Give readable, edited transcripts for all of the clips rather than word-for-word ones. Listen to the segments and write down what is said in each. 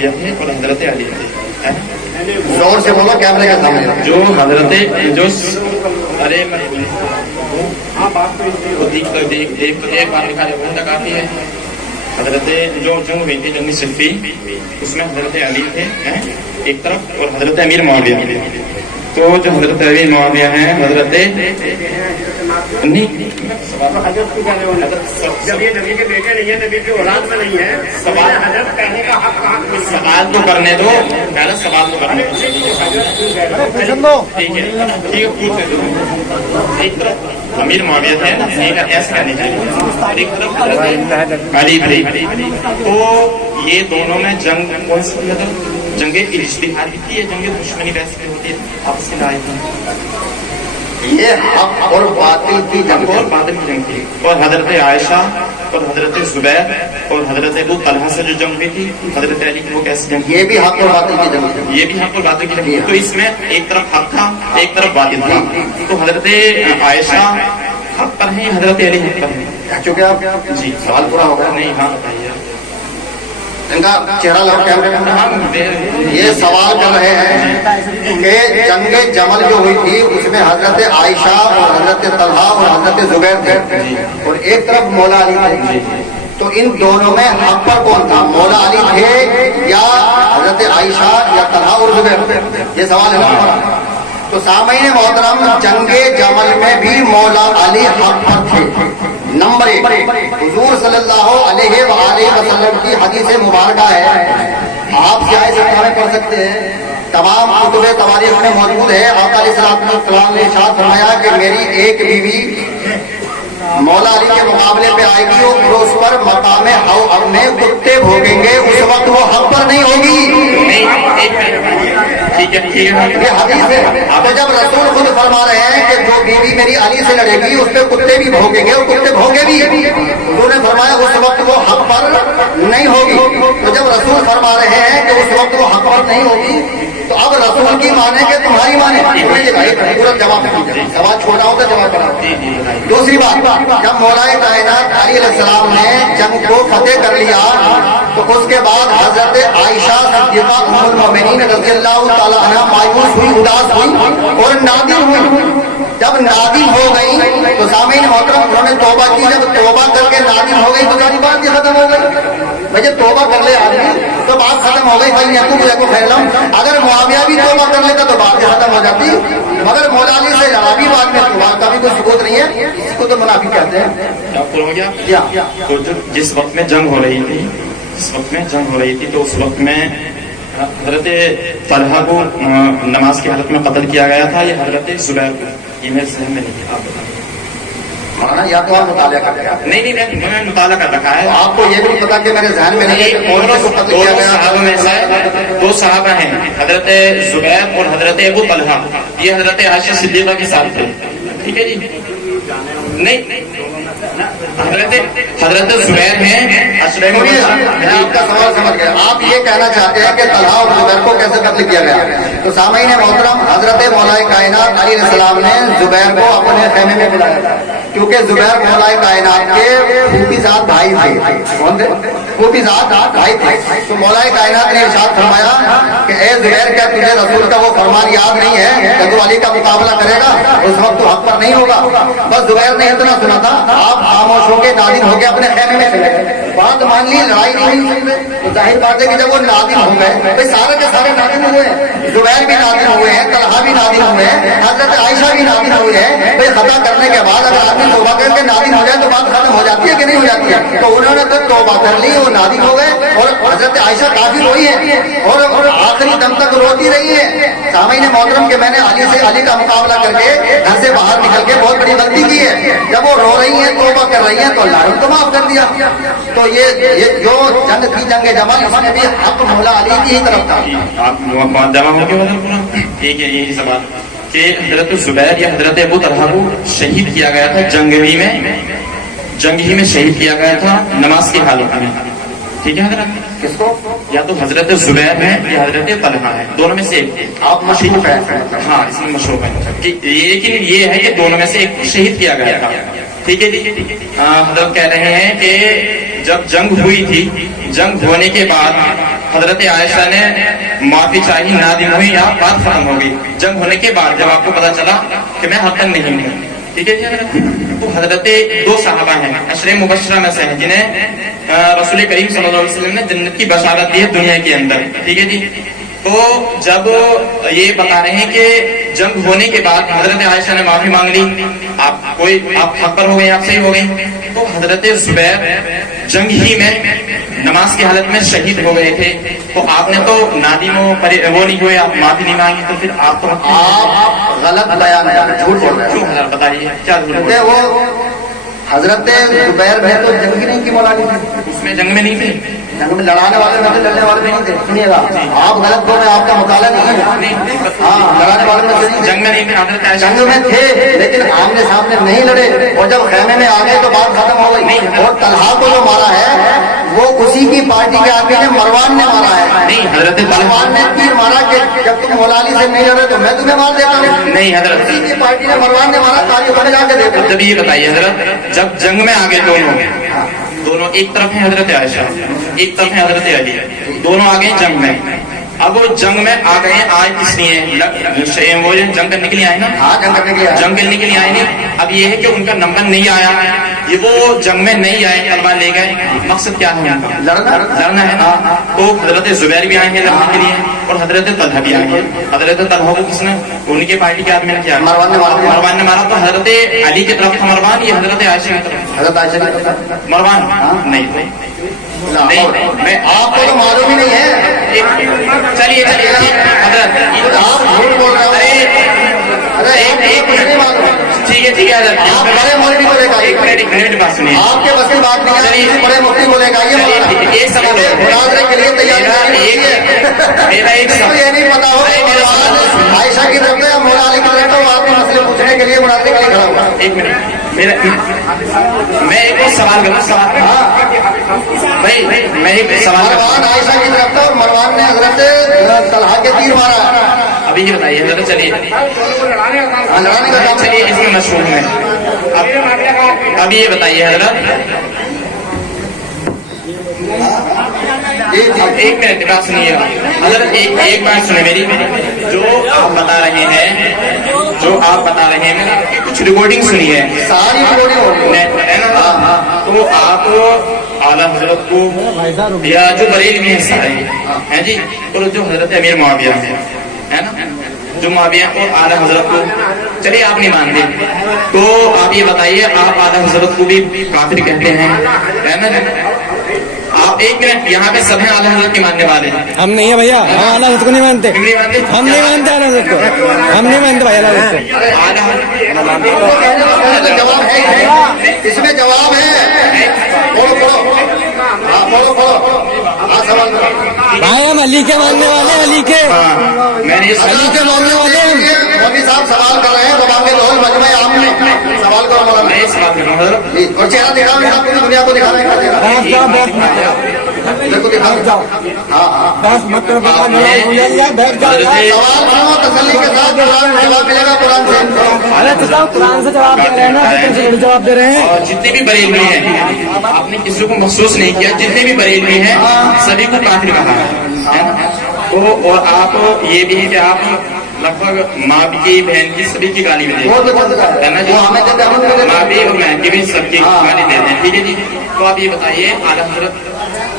معاویہ تھے اور حضرت علی تھے. زور سے بولو کیمرے کے سامنے. جو حضرت جو ارے ایک بار لکھا جائے کافی ہے. حضرت جو جنگ ہوئی تھی جنگ صفین اس میں حضرت علی تھے ایک طرف اور حضرت امیر معاویہ تھے. تو جو حضرت امیر معاویہ ہیں حضرت جب یہ نبی کے بیٹے نہیں ہے نبی کی اولاد میں نہیں ہے سوال حضرت کہنے کا حق کہاں. سوال تو کرنے دو پہلے سوال تو کرنے دو. ٹھیک ہے ٹھیک ہے پوچھ دو. ایک طرف امیر معاویہ تھے ایسا کرنے چاہیے ایک طرف علی تھے. تو یہ دونوں میں جنگ کون سی تھی؟ جنگ اجتہادی تھی یا جنگ دشمنی کیسے ہوتی ہے آپس میں لڑائی تھی؟ یہ حق اور باطل کی جنگ اور باطل کی جنگ تھی. اور حضرت عائشہ اور حضرت زبیر اور حضرت ابو طلحہ سے جو جنگ ہوئی تھی حضرت علی کی وہ کیسی جنگ؟ یہ بھی حق اور باطل کی جنگ تھی. یہ بھی حق اور باطل کی جنگ تھی. تو اس میں ایک طرف حق تھا ایک طرف باطل تھا. تو حضرت عائشہ حق پر ہیں حضرت علی حق پر ہیں؟ چونکہ آپ جی سوال پورا ہو گیا. نہیں. ہاں بتائیے. ان کا چہرہ لو کیمرے. یہ سوال کر رہے ہیں کہ جنگ جمل جو ہوئی تھی اس میں حضرت عائشہ اور حضرت طلحہ اور حضرت زبیر تھے اور ایک طرف مولا علی تھے. تو ان دونوں میں حق پر کون تھا؟ مولا علی تھے یا حضرت عائشہ یا طلحہ اور زبیر؟ یہ سوال ہے نا. تو سامعین محترم جنگ جمل میں بھی مولا علی حق پر تھے. نمبر 1 حضور صلی اللہ علیہ وآلہ وسلم کی حدیث مبارکہ ہے. آپ سے آئے سے پڑھ سکتے ہیں. تمام کتب تواریخ میں موجود ہے. آقا علیہ السلام نے ارشاد فرمایا کہ میری ایک بیوی مولا علی کے مقابلے پہ آئے گی اور اس پر مقام حوض میں کتے بھونکیں گے. اس وقت وہ حق پر نہیں ہوگی. ٹھیک ہے یہ حدیث ہے. تو جب رسول خود فرما رہے ہیں کہ جو بیوی میری علی سے لڑے گی اس پہ کتے بھی بھونکیں گے اور کتے بھونکے بھی, حضور نے فرمایا اس وقت وہ حق پر نہیں ہوگی. تو جب رسول فرما رہے ہیں کہ اس وقت وہ حق پر نہیں ہوگی تو اب رسول کی مانے کہ تمہاری مانے؟ جواب سوال چھوٹا ہوتا جواب بڑا. دوسری بات, جب مولا کائنات علی علیہ السلام نے جنگ کو فتح کر لیا تو اس کے بعد حضرت عائشہ صدیقہ ام المؤمنین رضی اللہ تعالیٰ عنہ مایوس ہوئی, اداس ہوئی اور نادم ہوئی. جب نادم ہو گئی تو سامعین محترم انہوں نے توبہ کی. جب توبہ کر کے نادم ہو گئی تو ساری بات یہ ختم ہو گئی. بھائی جب توبہ کر لے آدمی تو بات ختم ہو گئی. بھائی یقو خیرلم اگر معاویہ بھی توبہ کر لیتا تو بات ختم ہو جاتی. مگر مولا علی سے لڑا بھی بات میں توبہ کا بھی کوئی ثبوت نہیں ہے. اس کو تو منافق کہتے ہیں. ہو گیا. تو جس وقت میں جنگ ہو رہی تھی تو اس وقت میں حضرت طلحہ کو نماز کی حالت میں قتل کیا گیا تھا یا حضرت زبیر کو؟ یہ میرے ذہن میں نہیں. آپ بتائیں. یا تو آپ مطالعہ کرتے ہیں. نہیں میں مطالعہ کر رکھا ہے. آپ کو یہ بھی نہیں پتا کہ میرے ذہن میں نہیں ہے. دو صحابہ ہیں حضرت زبیر اور حضرت ابو طلحہ. یہ حضرت عائشہ صدیقہ کے ساتھ تھے. ٹھیک ہے جی. نہیں حضرت زبیر ہیں. آپ کا سوال سمجھ گیا. آپ یہ کہنا چاہتے ہیں کہ طلحہ اور زبیر کو کیسے قتل کیا گیا؟ تو سامعین محترم حضرت مولا کائنات علیہ السلام نے زبیر کو اپنے خیمے میں ملایا تھا کیونکہ زبیر مولا کائنات کے پھوپھیزاد بھائی تھے. کون تھے؟ پھوپھیزاد بھائی تھے. تو مولا کائنات نے ارشاد فرمایا کہ اے زبیر کیا تجھے رسول کا وہ فرمان یاد نہیں ہے کہ تو علی کا مقابلہ کرے گا اس وقت تو حق پر نہیں ہوگا. بس زبیر نے اتنا سنا تھا. آپ خاموش ہو کے نادم ہو کے اپنے خیمے میں چلے گئے. بات مان لی, لڑائی نہیں ہوئی. تو ظاہر بات ہے کہ جب وہ نادم ہو گئے, بھائی سارے کے سارے نادم ہوئے ہیں. زبیر بھی نادم ہوئے ہیں, طلحہ بھی نادم ہوئے ہیں, حضرت عائشہ بھی نادم ہوئی ہے. بھائی خطا کرنے کے بعد اگر آدمی توبہ کر کے نادم ہو جائے تو بات ختم ہو جاتی ہے کہ نہیں ہو جاتی ہے؟ تو انہوں نے تو توبہ کر لی, وہ نادم ہو گئے اور حضرت عائشہ کافی روئی ہے اور آخری دم تک روتی رہی ہے. سامعین محترم کہ میں نے علی کا مقابلہ کر کے گھر سے باہر نکل کے بہت بڑی غلطی کی ہے. جب وہ رو رہی ہیں توبہ کر رہی ہیں تو اللہ نے تو معاف کر دیا. تو یہ جو جنگ تھی جنگ جمل اس میں بھی حق مولا علی کی ہی طرف تھا. آپ جمع ہو گئے. ٹھیک ہے. یہی سوال کہ حضرت زبیر یا حضرت ابو طلحہ کو شہید کیا گیا تھا جنگ ہی میں شہید کیا گیا تھا نماز کی حالت میں. ٹھیک ہے حضرت. کس کو؟ یا تو حضرت زبیر ہے یا حضرت طلحہ ہے, دونوں میں سے ایک. آپ مشروف ہیں. ہاں اس میں مشروف ہے. لیکن یہ ہے کہ دونوں میں سے ایک شہید کیا گیا تھا. ٹھیک ہے جی. حضرت کہہ رہے ہیں کہ جب جنگ ہوئی تھی, جنگ ہونے کے بعد حضرت عائشہ نے معافی چاہی، نادم ہوئی، آپ بات ختم ہو گئی. جنگ ہونے کے بعد جب آپ کو پتا چلا کہ میں حقاً نہیں ہوں، ٹھیک ہے جی. تو حضرت دو صحابہ ہیں عشرے مبشرہ میں سے ہیں جنہیں رسول کریم صلی اللہ علیہ وسلم نے جنت کی بشارت دی ہے دنیا کے اندر، ٹھیک ہے جی. تو جب یہ بتا رہے ہیں کہ جنگ ہونے کے بعد حضرت عائشہ نے معافی مانگ لی، آپ حق پر ہو گئے، آپ صحیح ہو گئے. تو حضرت زبیر جنگ ہی میں نماز کی حالت میں شہید ہو گئے تھے. تو آپ نے تو نادم وہ نہیں ہوئے، آپ معافی نہیں مانگی، تو پھر آپ تو آپ غلط بیان ہے، جھوٹ بول رہے کیوں ہیں. حضرت بتائیے کیا ضرورت کہتے وہ حضرت زبیر میں تو جنگ ہی نہیں کی مولانا تھی، اس میں جنگ میں نہیں تھے. جنگ میں لڑانے والے میں سے لڑنے والے نہیں تھے. سنیے گا آپ غلط بول رہے ہیں، آپ کا مطالعہ نہیں ہے. ہاں لڑانے والے میں سے نہیں تھے، جنگ میں نہیں تھے حضرت عائشہ. جنگ میں تھے لیکن آمنے سامنے نہیں لڑے، اور جب خیمے میں آ گئے تو بات ختم ہو گئی. اور طلحہ کو جو مارا ہے وہ اسی کی پارٹی کے آدمی نے، مروان نے مارا ہے. نہیں حضرت مروان نے تیر مارا کہ جب تم مولا علی سے نہیں لڑے تو میں تمہیں مار دیتا ہوں. نہیں حضرت، اسی کی پارٹی نے مروان نے مارا. تاریخ میں جا کے دیکھو. جب یہ بتائیے حضرت، جب جنگ میں آ گئے دونوں ایک طرف ہیں حضرت عائشہ، ایک طرف ہیں حضرت علی، دونوں آ گئے جنگ میں. اب وہ جنگ میں آ گئے آج کس لیے؟ وہ جنگ کرنے کے لیے آئے نا. ہاں جنگ کرنے کے لیے جنگ کرنے کے لیے آئے نہیں. اب یہ ہے کہ ان کا نمبر نہیں آیا، یہ وہ جنگ میں نہیں آئے، تلوار لے گئے. مقصد کیا ہے ان کا؟ لڑنا ہے نا. تو حضرت زبیر بھی آئے ہیں لڑنے کے لیے اور حضرت طلحہ بھی آئے ہیں. حضرت طلحہ کو کس نے؟ ان کی پارٹی کے آدمی نے کیا؟ مروان نے مارا. مروان نے مارا. تو حضرت علی کی طرف تھا مروان، یہ حضرت عائشہ کی طرف حضرت عائشہ نے مروان نہیں. میں آپ کو تو معلوم ہی نہیں ہے. چلیے حضرت آپ جھوٹ بول رہے ہیں. ارے ایک مجھے نہیں معلوم. ٹھیک ہے حضرت، آپ بڑے مولوی کو لے کر ایک منٹ بات سنیے. آپ کے بس کی بات نہیں ہے. کسی بڑے مفتی کو لے کر آئیے. ایک سوال مناظرے کے لیے تیاری میرا ایک سوال یہ نہیں پتا ہو عائشہ کی طرف ہے مولا علی کی طرف ہے. وہ آپ کے مسئلے پوچھنے کے لیے مناظرے کے لیے کھڑا ہوا. ایک منٹ میں ایک سوال کروں. بھائی میں ایک سوال مروان عائشہ کی طرف تھا اور مروان نے حضرت طلحہ کے تیر مارا. ابھی یہ بتائیے حضرت. چلیے لڑانے کا کام. چلیے اس میں مشہور ہے. ابھی یہ بتائیے حضرت، ایک منٹ بات سنیے حضرت. ایک بات سنیں میری. جو آپ بتا رہے ہیں کچھ ریکارڈنگ سنی ہے ساری ریکارڈنگ ہو گئی ہے نا. تو آپ اعلیٰ حضرت کو یا جو بریلوی ہیں سارے ہیں جی، اور جو حضرت امیر معاویہ ہے نا، جو معاویہ اور اعلیٰ حضرت کو، چلیے آپ نہیں مانتے تو آپ یہ بتائیے، آپ اعلیٰ حضرت کو بھی کافر کہتے ہیں ہے نا. آپ ایک منٹ، یہاں پہ سب ہیں اعلیٰ حضرت کے ماننے والے. ہم نہیں ہے بھیا، ہم اعلیٰ حضرت کو نہیں مانتے. ہم نہیں مانتے اعلیٰ حضرت کو. ہم نہیں مانتے بھائی اعلیٰ حضرت کو. جواب ہے اس میں جواب ہے. بھائی ہم علی کے ماننے والے ہیں. علی کے علی کے ماننے والے ہیں. مولوی صاحب سوال کر رہے ہیں تو آپ کے لوگ مجمع عام میں سوال کرو مولانا. میں سوال کر رہا ہوں حضرت. اور چہرہ دکھا رہے ہیں آپ پوری دنیا کو دکھا رہے ہیں. سوال تسلی کے ساتھ جواب ملے گا قرآن سے. قرآن سے جواب دے رہے ہیں نا، جواب دے رہے ہیں. اور جتنے بھی بریلوی ہیں، آپ نے کسی کو محسوس نہیں کیا، جتنے بھی بریلوی ہیں سبھی کو کافر کہا ہے نا. تو اور آپ یہ بھی ہے کہ آپ لگ بھگ ماں کی بہن کی سبھی کی گالی بھی دیتے ہیں نا جی. ماں بھی اور بہن کی بھی سب کی گالی دیتے ہیں، ٹھیک ہے جی. تو آپ یہ بتائیے اعلیٰ حضرت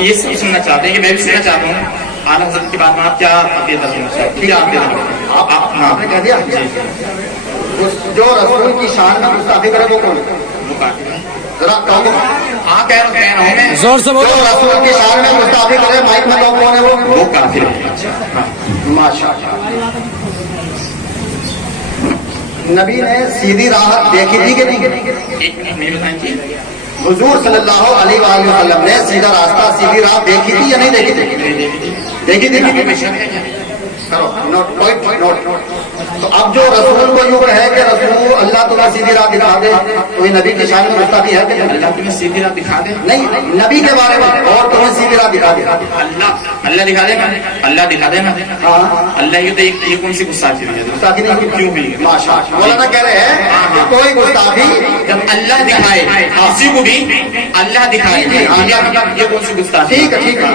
یہ سننا چاہتے ہیں کہ میں بھی سننا چاہتا ہوں اعلیٰ حضرت کے بارے میں آپ کیا عقیدہ سننا چاہتے ہیں؟ کیا عقیدہ کہہ دیا جو رسول کی شان میں گستاخی کرے وہ کون؟ ذرا کہو. ہاں کہہ رہا ہوں میں. زور سے جو رسول کی شان میں گستاخی کرے مائک میں کون ہے وہ کافر ہے. ماشاء اللہ. نبی نے سیدھی راہ دیکھی تھی کہ نہیں؟ ایک منٹ میں بتائیں جی. حضور صلی اللہ علیہ وآلہ وسلم نے سیدھا راستہ سیدھی راہ دیکھی تھی یا نہیں دیکھی تھی؟ دیکھی تھی. کرو نوٹ پوائنٹ نوٹ. تو اب جو رسول کو یوں ہے کہ رسول اللہ تمہیں سیدھی راہ دکھا دے تو یہ نبی کی شان میں گستاخی ہے کہ اللہ تمہیں سیدھی راہ دکھا دے؟ نہیں, نبی کے بارے میں اور تمہیں سیدھی راہ دکھا دے. اللہ دکھا دے نا. اللہ دکھا دے نا. اللہ یہ تو یہ کون سی گستاخی ہے؟ گستاخی نہیں کیوں ہوئی؟ ماشاء اللہ. مولانا کہہ رہے ہیں کہ کوئی گستاخی جب اللہ دکھائے کسی کو بھی اللہ دکھائے یہ کون سی گستاخی؟ ٹھیک ہے ٹھیک ہے.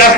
10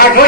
8